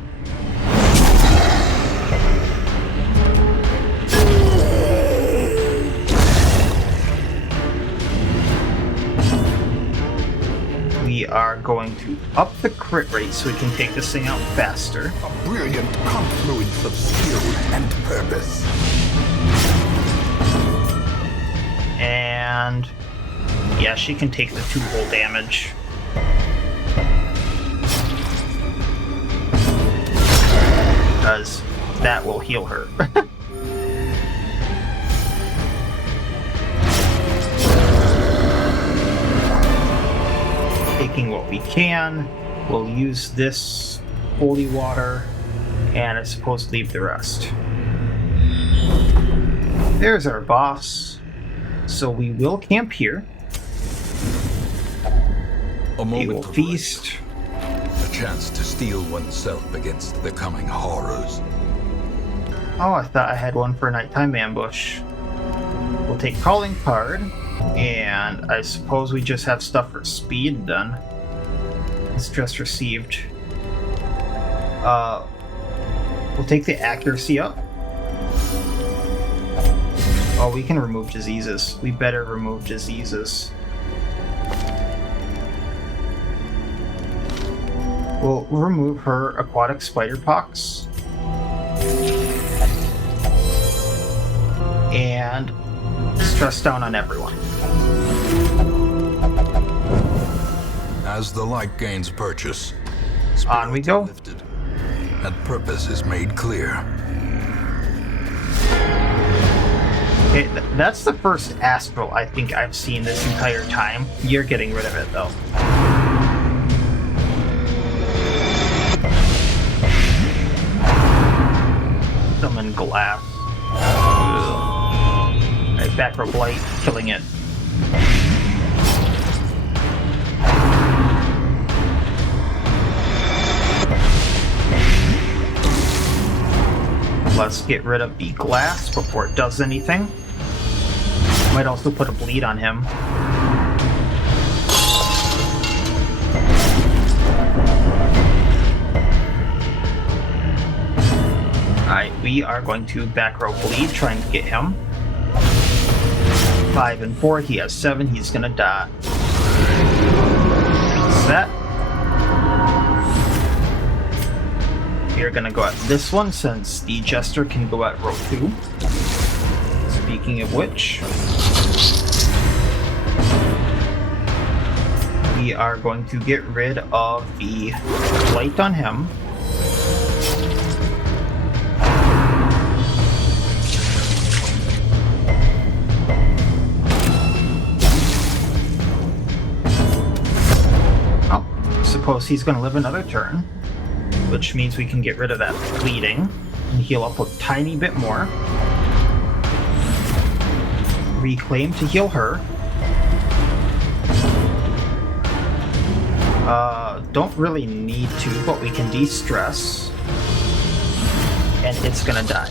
We are going to up the crit rate so we can take this thing out faster. A brilliant confluence of skill and purpose. And yeah, she can take the 2 whole damage. Because that will heal her. Taking what we can, we'll use this holy water, and it's supposed to leave the rest. There's our boss. So we will camp here. A We moment will of feast. rest. A chance to steel oneself against the coming horrors. Oh, I thought I had one for nighttime ambush. We'll take calling card, and I suppose we just have stuff for speed done. Stress received. We'll take the accuracy up. Oh, we can remove diseases. We better remove diseases. We'll remove her aquatic spider pox. And stress down on everyone. As the light gains purchase, On we spirits go. are lifted, and purpose is made clear. Okay, that's the first Astral I think I've seen this entire time. You're getting rid of it, though. Summon glass. Alright, back row blight, killing it. Let's get rid of the glass before it does anything. Might also put a bleed on him. Alright, we are going to back row bleed, trying to get him. 5 and 4, he has 7, he's gonna die. Set. We're gonna go at this one since the Jester can go at row 2. Speaking of which, we are going to get rid of the light on him. Oh, suppose he's gonna live another turn, which means we can get rid of that bleeding and heal up a tiny bit more. Reclaim to heal her. Don't really need to, but we can de-stress. And it's gonna die.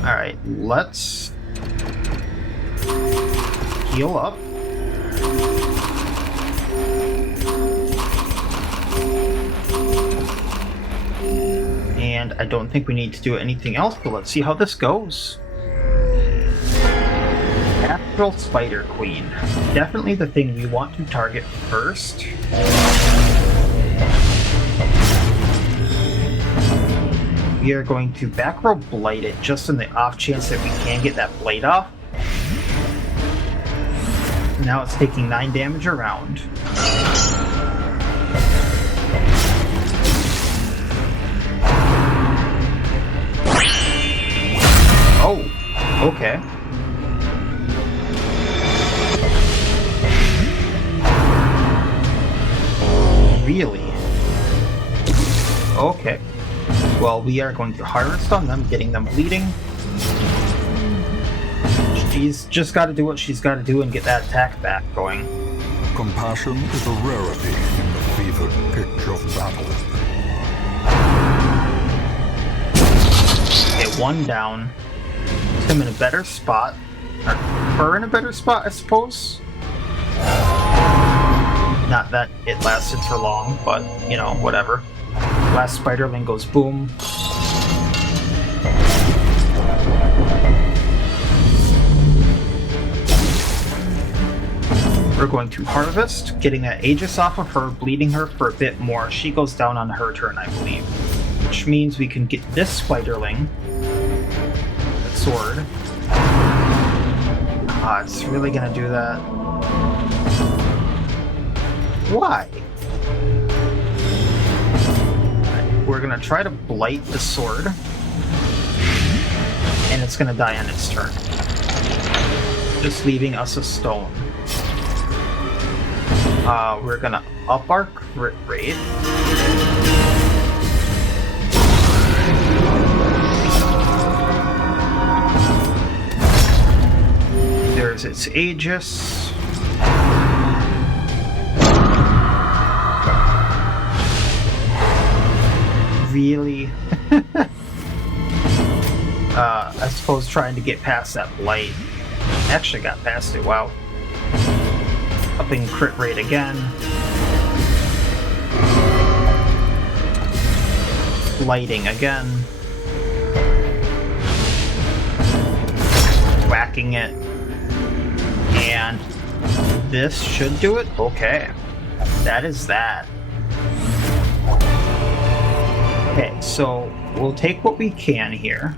Alright, let's heal up. And I don't think we need to do anything else, but let's see how this goes. Astral Spider Queen. Definitely the thing we want to target first. We are going to back row blight it just in the off chance that we can get that blade off. Now it's taking 9 damage a round. Oh, okay. Really? Okay. Well, we are going to harvest on them, getting them bleeding. She's just got to do what she's got to do and get that attack back going. Compassion is a rarity in the fevered pitch of battle. Okay, 1 down. Put him in a better spot. Or her in a better spot, I suppose. Not that it lasted for long, but, you know, whatever. Last Spiderling goes boom. We're going to harvest, getting that Aegis off of her, bleeding her for a bit more. She goes down on her turn, I believe. Which means we can get this Spiderling. The sword. Ah, it's really gonna do that. Why? We're gonna try to blight the sword. And it's gonna die on its turn. Just leaving us a stone. We're gonna up our crit rate. There's its Aegis. Really? I suppose trying to get past that blight. Actually got past it, wow. Upping crit rate again. Lighting again. Whacking it. And this should do it? Okay. That is that. Okay, so we'll take what we can here.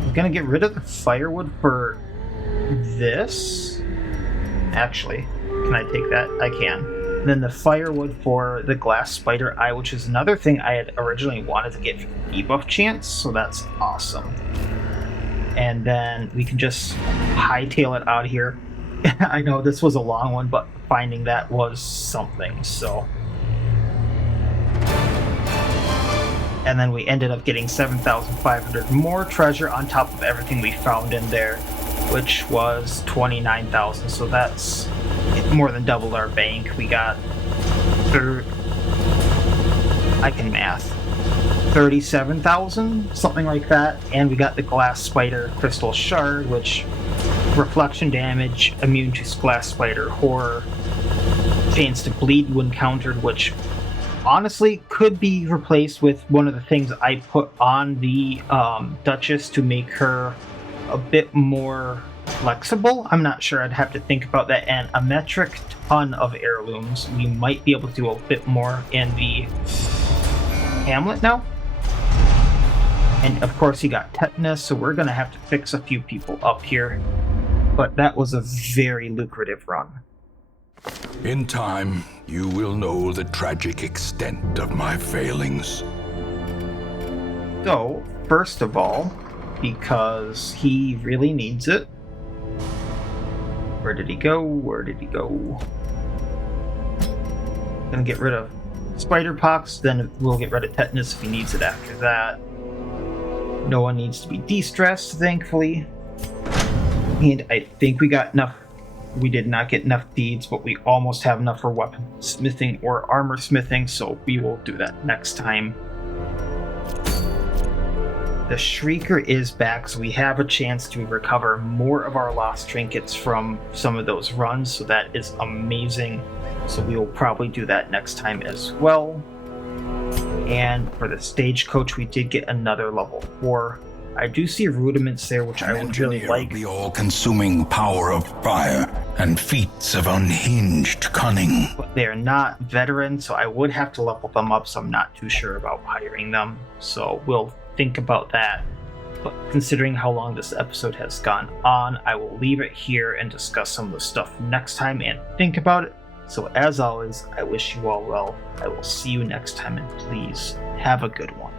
I'm gonna get rid of the firewood for this. Actually, can I take that? I can. And then the firewood for the glass spider eye, which is another thing I had originally wanted to get for the debuff chance, so that's awesome. And then we can just hightail it out of here. I know this was a long one, but finding that was something, so. And then we ended up getting 7,500 more treasure on top of everything we found in there, which was 29,000. So that's more than doubled our bank. We got I can math. 37,000, something like that. And we got the glass spider crystal shard, which reflection damage, immune to glass spider horror, chance to bleed when countered, which honestly could be replaced with one of the things I put on the Duchess to make her a bit more flexible. I'm not sure, I'd have to think about that. And a metric ton of heirlooms. We might be able to do a bit more in the hamlet now. And of course he got tetanus, so we're gonna have to fix a few people up here. But that was a very lucrative run. In time, you will know the tragic extent of my failings. So, first of all, because he really needs it. Where did he go? Where did he go? Gonna get rid of spider pox, then we'll get rid of tetanus if he needs it after that. No one needs to be de-stressed, thankfully. And I think we got enough. We did not get enough deeds, but we almost have enough for weapon smithing or armor smithing, so we will do that next time. The Shrieker is back, so we have a chance to recover more of our lost trinkets from some of those runs, so that is amazing. So we will probably do that next time as well. And for the stagecoach, we did get another level 4. I do see rudiments there, which I would really like. The all-consuming power of fire and feats of unhinged cunning. But they're not veterans, so I would have to level them up, so I'm not too sure about hiring them. So we'll think about that. But considering how long this episode has gone on, I will leave it here and discuss some of the stuff next time and think about it. So as always, I wish you all well. I will see you next time, and please have a good one.